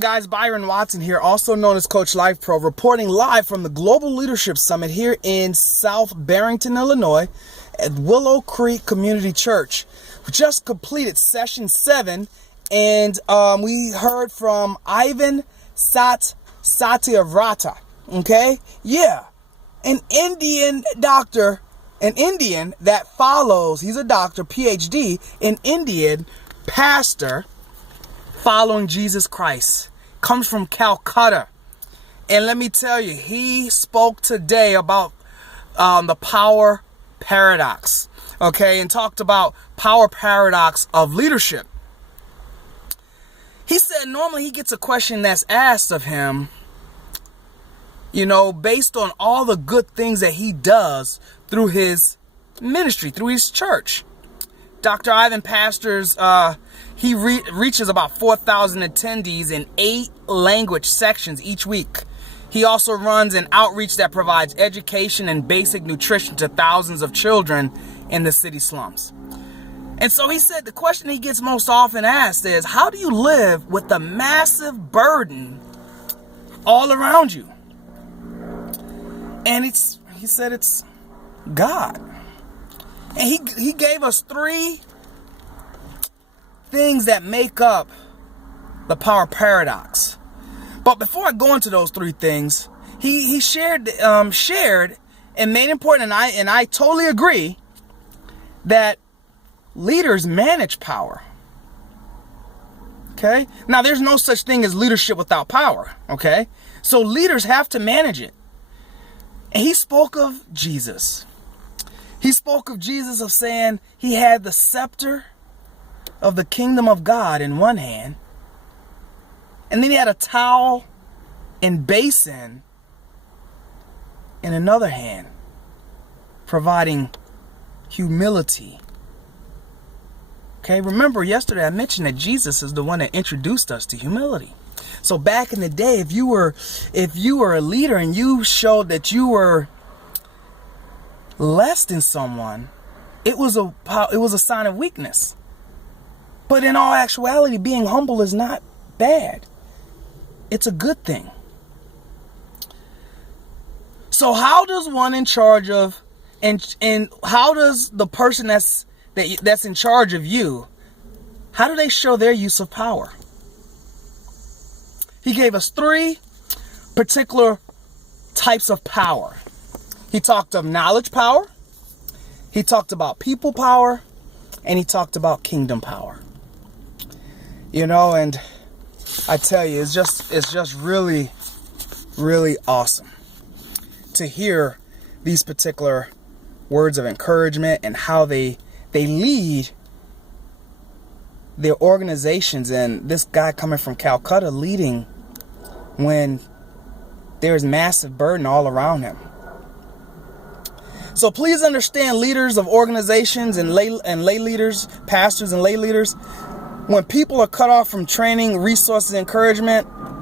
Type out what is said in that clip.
Guys, Byron Watson here, also known as Coach Life Pro, reporting live from the Global Leadership Summit here in South Barrington, Illinois at Willow Creek Community Church. We just completed session 7 and we heard from Ivan Satyavrata. Okay? Yeah. An Indian doctor, an Indian that follows, he's a doctor, PhD, an Indian pastor following Jesus Christ, comes from Calcutta. And let me tell you, he spoke today about the power paradox, okay, and talked about power paradox of leadership. He said normally he gets a question that's asked of him, you know, based on all the good things that he does through his ministry, through his church. Dr. Ivan pastors, he reaches about 4,000 attendees in 8 language sections each week. He also runs an outreach that provides education and basic nutrition to thousands of children in the city slums. And so he said the question he gets most often asked is, how do you live with the massive burden all around you? And he said it's God. And he gave us 3 things that make up the power paradox. But before I go into those 3 things, he shared and made important, and I totally agree, that leaders manage power. Okay? Now there's no such thing as leadership without power. Okay? So leaders have to manage it. And he spoke of Jesus. He spoke of Jesus, of saying he had the scepter of the kingdom of God in one hand, and then he had a towel and basin in another hand, providing humility. Okay, remember yesterday I mentioned that Jesus is the one that introduced us to humility. So back in the day, if you were a leader and you showed that you were less than someone, it was a sign of weakness. But in all actuality, being humble is not bad. It's a good thing. So how does one in charge of, and how does the person that's in charge of you, how do they show their use of power? He gave us 3 particular types of power. He talked of knowledge power, he talked about people power, and he talked about kingdom power. You know, and I tell you, it's just really, really awesome to hear these particular words of encouragement and how they lead their organizations. And this guy coming from Calcutta leading when there's massive burden all around him. So please understand, leaders of organizations and lay leaders, pastors and lay leaders, when people are cut off from training, resources, encouragement,